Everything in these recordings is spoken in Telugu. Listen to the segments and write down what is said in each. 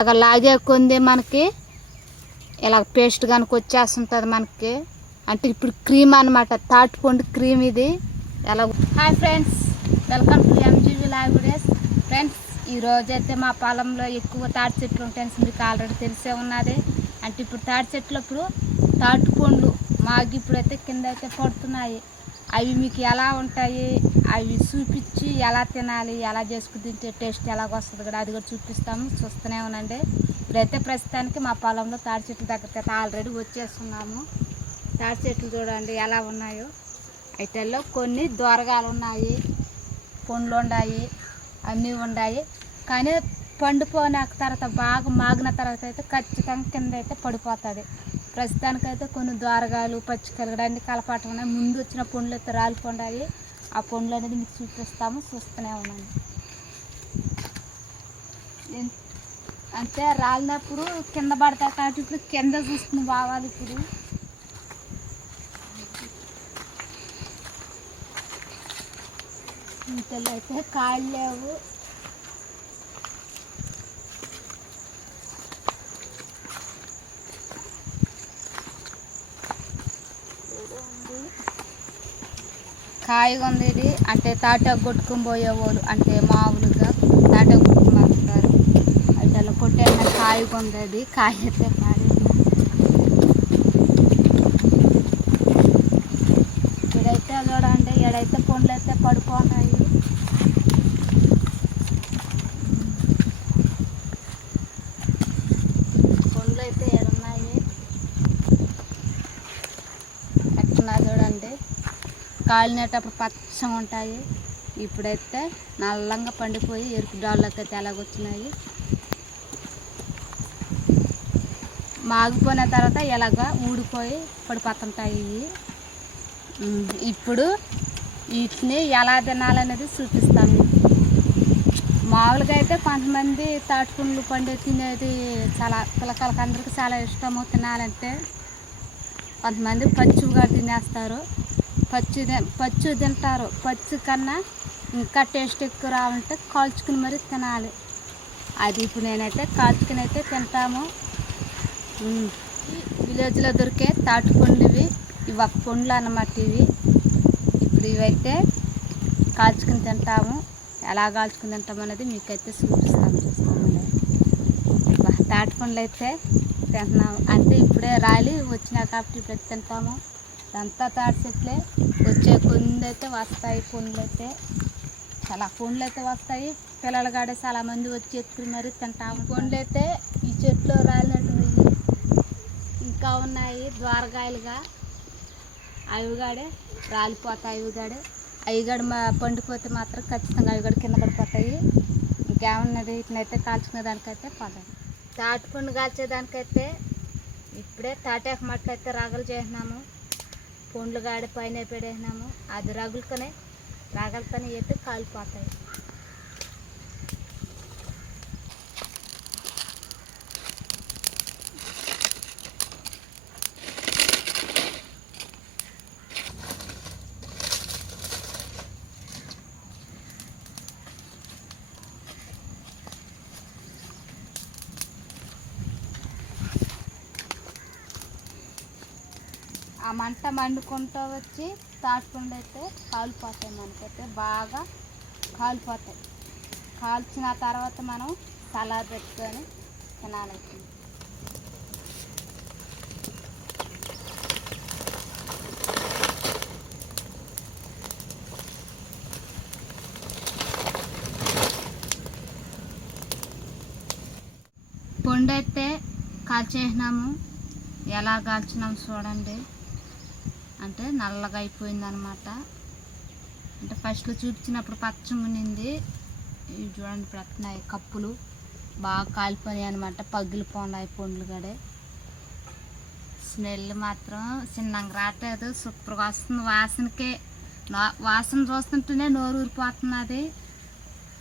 అలా లాగే కొంది మనకి ఇలా పేస్ట్ కనుక వచ్చేస్తుంటుంది మనకి. అంటే ఇప్పుడు క్రీమ్ అనమాట, తాటిపండు క్రీమ్ ఇది. ఎలా hi friends, welcome to ఎంజీవి live videos. Friends, ఈరోజైతే మా పొలంలో ఎక్కువ తాటి చెట్లు ఉంటాయని మీకు ఆల్రెడీ తెలిసే ఉన్నది. అంటే ఇప్పుడు తాటి చెట్లప్పుడు తాటిపండ్లు మాకు ఇప్పుడైతే కింద అయితే పడుతున్నాయి. అవి మీకు ఎలా ఉంటాయి అవి చూపించి ఎలా తినాలి, ఎలా చేసుకుని తింటే టేస్ట్ ఎలాగ వస్తుంది కూడా అది కూడా చూపిస్తాము, చూస్తూనే ఉండండి. ఇప్పుడైతే ప్రస్తుతానికి మా పొలంలో తాటి చెట్ల దగ్గరికి అయితే ఆల్రెడీ వచ్చేస్తున్నాము. తాటి చెట్లు చూడండి ఎలా ఉన్నాయో. వీటిల్లో కొన్ని దోరగాలు ఉన్నాయి, పండ్లు ఉన్నాయి, అన్నీ ఉన్నాయి. కానీ పండిపోయిన తర్వాత బాగా మాగిన తర్వాత అయితే ఖచ్చితంగా కింద అయితే పడిపోతుంది. ప్రస్తుతానికైతే కొన్ని దోరగాలు, పచ్చికలు కూడా అన్ని కలపాటు ఉన్నాయి. ముందు వచ్చిన పండ్లు అయితే రాలిపోయి, ఆ పండ్లు అనేది మీకు చూపిస్తాము, చూస్తూనే ఉన్నాను. అంటే రాలినప్పుడు కింద పడతాయి కాబట్టి ఇప్పుడు కింద చూసుకుని బావాలి. ఇప్పుడు ఇంతలో అయితే కాయలు లేవు. కాయగా ఉంది ఇది. అంటే తాటాకు కొట్టుకుని పోయేవాళ్ళు, అంటే మామూలుగా తాటాకు కొట్టుకుని వస్తారు. అయితే అలా కొట్టేసిన కాయగా ఉంది అది. కాయ అయితే ఇక్కడైతే చూడండి, ఇక్కడైతే పండ్లు అయితే పడిపోన్నాయి. పండ్లు అయితే ఎడున్నాయి ఎట్టున్నా చూడండి. కాలినేటప్పుడు పచ్చగా ఉంటాయి. ఇప్పుడైతే నల్లంగా పండిపోయి ఎరుపు డాళ్ళకి అయితే ఎలాగొచ్చినాయి. మాగిపోయిన తర్వాత ఎలాగ ఊడిపోయి పడిపోతుంటాయి. ఇప్పుడు వీటిని ఎలా తినాలనేది చూపిస్తాను. మామూలుగా అయితే కొంతమంది తాటిపండ్లు పండి తినేది చాలా పిల్లకాయలకి అందరికీ చాలా ఇష్టము తినాలంటే. కొంతమంది పచ్చిగా తినేస్తారు, పచ్చి తింటారు. పచ్చి కన్నా ఇంకా టేస్ట్ ఎక్కువ రావాలంటే కాల్చుకుని మరీ తినాలి. అది ఇప్పుడు నేనైతే కాల్చుకుని అయితే తింటాము. విలేజ్లో దొరికే తాటి పండ్లు ఇవి ఒక పండ్లు అన్నమాట. ఇప్పుడు ఇవైతే కాల్చుకుని తింటాము. ఎలా కాల్చుకుని తింటాము అనేది మీకైతే చూపిస్తాము. తాటి పండ్లు అయితే తింటున్నాము. అంటే ఇప్పుడే రాలి వచ్చినా కాబట్టి ఇప్పుడు తింటాము. ఇదంతా తాటి చెట్లే. వచ్చే కొన్ని అయితే వస్తాయి పండ్లు అయితే, చాలా పండ్లు అయితే వస్తాయి. పిల్లలు కాడే చాలామంది వచ్చి ఎత్తుకుని మరీ తింటాము. పండ్లు అయితే ఈ చెట్లు రాలినట్టు ఇంకా ఉన్నాయి ద్వారకాయలుగా. అవి కాడే రాలిపోతాయి. అవి కాడ పండిపోతే మాత్రం ఖచ్చితంగా అవి కూడా కింద పడిపోతాయి. ఇంకేమన్నది వీటినైతే కాల్చుకునే దానికైతే పడదు. తాటి పండు కాల్చేదానికైతే ఇప్పుడే తాటాకు మట్టలు అయితే రగలు చేసినాము. పండ్లు గాడి పైన పెడేసినాము. అది రగలతోనే అయితే కాలిపోతాయి. ఆ మంట మండుకుంటూ వచ్చి తాటిపండు అయితే కాలిపోతాయి. మనకైతే బాగా కాలిపోతాయి. కాల్చిన తర్వాత మనం సలాడ్ పెట్టుకొని తినాలి. పండు అయితే కాల్చేసినాము. ఎలా కాల్చినాము చూడండి. అంటే నల్లగా అయిపోయిందనమాట. అంటే ఫస్ట్లో చూపించినప్పుడు పచ్చగా ఉన్నింది. ఇవి చూడండి ఇప్పుడు వస్తున్నాయి కప్పులు బాగా కాలిపోయాయి అనమాట. పగిలిపోయినాయి పండ్లు గడే. స్మెల్ మాత్రం చిన్నగా రావట్లేదు, సూపర్గా వస్తుంది. వాసన చూస్తుంటేనే నోరు ఊరిపోతున్నది.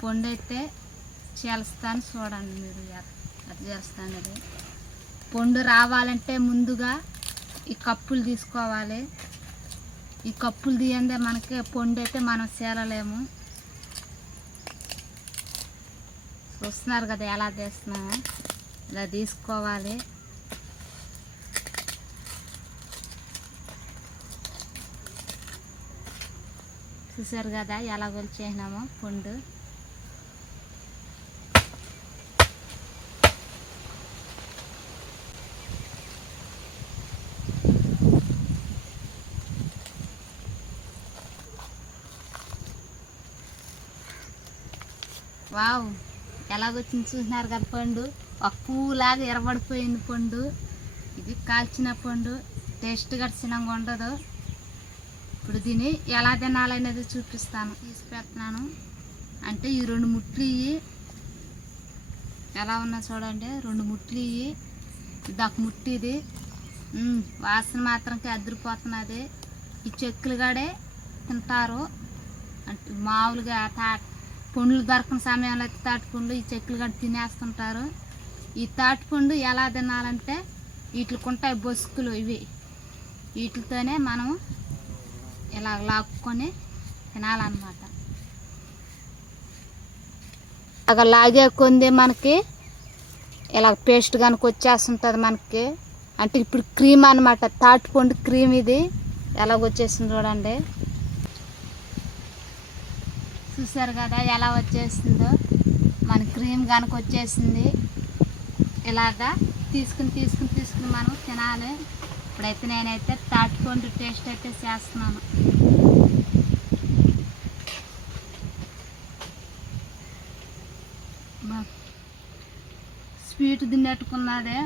పండు అయితే చేస్తాను చూడండి మీరు, అది చేస్తాను. అది పండు రావాలంటే ముందుగా ఈ కప్పులు తీసుకోవాలి. ఈ కప్పులు తీయందే మనకి పండు అయితే మనం చేరలేము. చూస్తున్నారు కదా ఎలా చేస్తున్నాము. ఇలా తీసుకోవాలి. చూసారు కదా ఎలా కొలిచేసినామో పండు. వావ్, ఎలాగొచ్చింది చూసినారు కదా పండు. ఒక పువ్వులాగా ఎర్రబడిపోయింది పండు. ఇది కాల్చిన పండు, టేస్ట్ గడిచినంగా ఉండదు. ఇప్పుడు దీన్ని ఎలా తినాలనేది చూపిస్తాను. తీసి పెడుతున్నాను. అంటే ఈ 2 ముట్లు ఇవి ఎలా ఉన్నా చూడండి. 2 ముట్లు ఇవి, ఇది ఒక ముట్టి. ఇది వాసన మాత్రంకి అదిరిపోతున్నది. ఈ చెక్కులు గడే తింటారు. అంటే మామూలుగా పండ్లు దొరకని సమయంలో అయితే తాటిపండ్లు ఈ చెక్కులు గడి తినేస్తుంటారు. ఈ తాటిపండు ఎలా తినాలంటే వీటికి ఉంటాయి బొసుకులు. ఇవి వీటితోనే మనం ఇలా లాక్కొని తినాలన్నమాట. అలా లాగే కొంది మనకి ఇలా పేస్ట్ కనుక వచ్చేస్తుంటుంది మనకి. అంటే ఇప్పుడు క్రీమ్ అనమాట, తాటిపండు క్రీమ్. ఇది ఎలాగొచ్చేసింది చూడండి. చూసారు కదా ఎలా వచ్చేసిందో మన క్రీమ్ కనుక వచ్చేసింది. ఇలాగా తీసుకుని మనం తినాలి. ఇప్పుడైతే నేనైతే తాటిపండు టేస్ట్ అయితే చేస్తున్నాను. స్వీట్ తిన్నట్టుకున్నదే,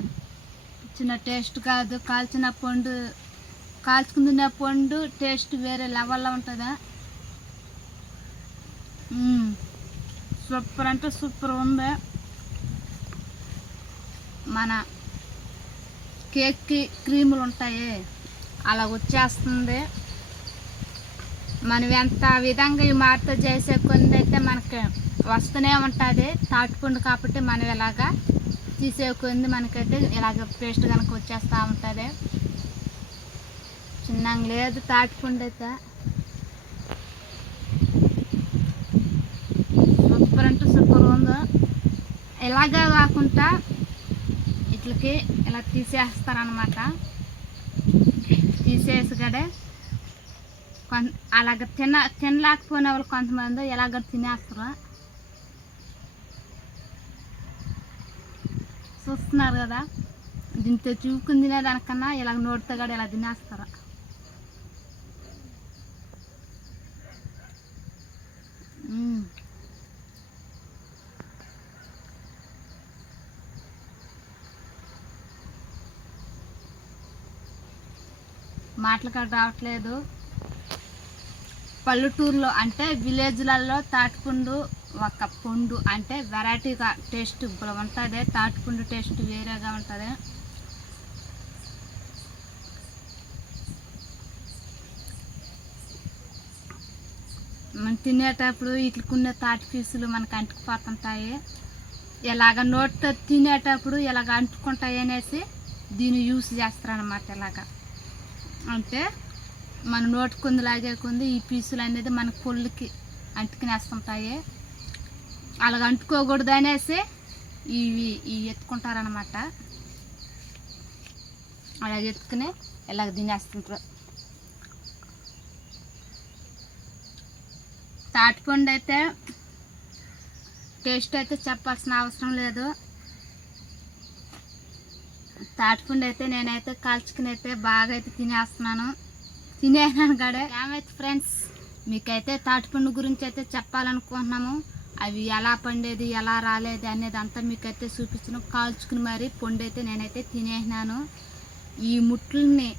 చిన్న టేస్ట్ కాదు. కాల్చుకుని తినే పండు టేస్ట్ వేరే లెవెల్లో ఉంటుందా. సూపర్ అంటే సూపర్ ఉంది. మన కేక్కి క్రీములు ఉంటాయి అలా వచ్చేస్తుంది. మనం ఎంత విధంగా ఈ మాటతో చేసే కొన్ని అయితే మనకి వస్తూనే ఉంటుంది. తాటిపండు కాబట్టి మనం ఇలాగా తీసే కొంది మనకైతే ఇలాగ పేస్ట్ కనుక వచ్చేస్తూ ఉంటుంది. చిన్నగా లేదు తాటిపండు అయితే. సూపర్ అంటే సూపర్ ఉంది. ఇలాగే కాకుండా ఇట్లకి ఇలా తీసేస్తారనమాట. తీసేసి కడే అలాగ తినలేకపోయిన వాళ్ళు కొంతమంది ఎలాగ తినేస్తారు. చూస్తున్నారు కదా, దీంతో చూపుకుని తినేదానికన్నా ఇలాగ నోటితో కూడా ఇలా తినేస్తారు. మాటలు కూడా రావట్లేదు. పల్లెటూరులో అంటే విలేజ్లలో తాటిపండు ఒక పండు అంటే వెరైటీగా టేస్ట్ ఇప్పుడు ఉంటుంది. తాటిపండు టేస్ట్ వేరేగా ఉంటుంది. మనం తినేటప్పుడు వీటికున్న తాటి పీసులు మనకు అంటుకుపోతుంటాయి. ఇలాగ నోటితో తినేటప్పుడు ఇలాగ అంటుకుంటాయి అనేసి దీన్ని యూస్ చేస్తారనమాట. ఇలాగా అంటే మన నోటి కొంది లాగే కొంది ఈ పీసులు అనేది మన పొల్లుకి అంటుకునేస్తుంటాయి. అలాగ అంటుకోకూడదు అనేసి ఇవి ఎత్తుకుంటారనమాట. అలాగ ఎత్తుకుని ఇలాగ తినేస్తుంటారు. తాటిపండు అయితే టేస్ట్ అయితే చెప్పాల్సిన అవసరం లేదు. తాటిపండు అయితే నేనైతే కాల్చుకుని అయితే బాగా అయితే తినేస్తున్నాను. కాడే ఏమైతే ఫ్రెండ్స్, మీకైతే తాటిపండు గురించి అయితే చెప్పాలనుకుంటున్నాము. అవి ఎలా పండేది ఎలా రాలేదు అనేది అంతా మీకైతే చూపించను. కాల్చుకుని మరి పండు అయితే నేనైతే తినేసినాను. ఈ ముట్లని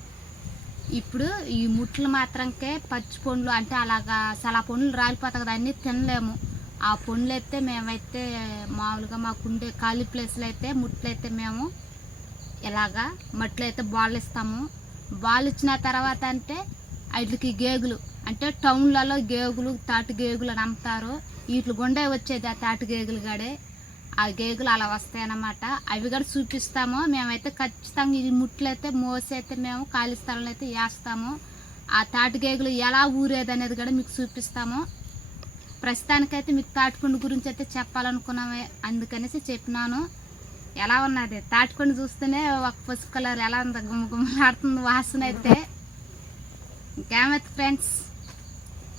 ఇప్పుడు ఈ ముట్లు మాత్రంకే పచ్చి పండ్లు అంటే అలాగా చాలా పండ్లు రాలిపోతాయి కదా, అన్నీ తినలేము. ఆ పండ్లు అయితే మేమైతే మామూలుగా మాకుండే ఖాళీ ప్లేస్లో అయితే ముట్లు అయితే మేము ఇలాగా మట్లు అయితే బాల్ ఇస్తాము. బాల్ ఇచ్చిన తర్వాత అంటే వీటికి గేగులు అంటే టౌన్లలో గేగులు తాటి గేగులు అని అమ్ముతారు. వీటి గుండె వచ్చేది ఆ తాటి గేగులు గడే. ఆ గేగులు అలా వస్తాయి అన్నమాట. అవి కూడా చూపిస్తాము. మేమైతే ఖచ్చితంగా ఈ ముట్లు అయితే మోసి అయితే మేము ఖాళీ స్థలంలో అయితే వేస్తాము. ఆ తాటి గేగులు ఎలా ఊరేది అనేది కూడా మీకు చూపిస్తాము. ప్రస్తుతానికైతే మీకు తాటిపండు గురించి అయితే చెప్పాలనుకున్నామే, అందుకనేసి చెప్పినాను. ఎలా ఉన్నది తాటిపండు చూస్తేనే ఒక పసుపు కలర్ ఎలా ఉంది, గుమ్మగుమ్మలాడుతుంది వాసన అయితే. ఇంకేమైతే ఫ్రెండ్స్,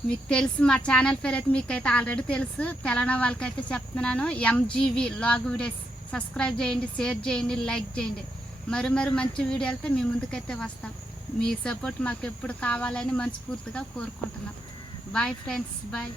మీకు తెలుసు మా ఛానల్ పేరు అయితే మీకైతే ఆల్రెడీ తెలుసు. తెలంగాణ వాళ్ళకైతే చెప్తున్నాను, MGV లాగ్ వీడియోస్. సబ్స్క్రైబ్ చేయండి, షేర్ చేయండి, లైక్ చేయండి. మరి మంచి వీడియోలతో మీ ముందుకైతే వస్తాం. మీ సపోర్ట్ మాకు ఎప్పుడు కావాలని మనస్ఫూర్తిగా కోరుకుంటున్నాం. Bye friends, bye.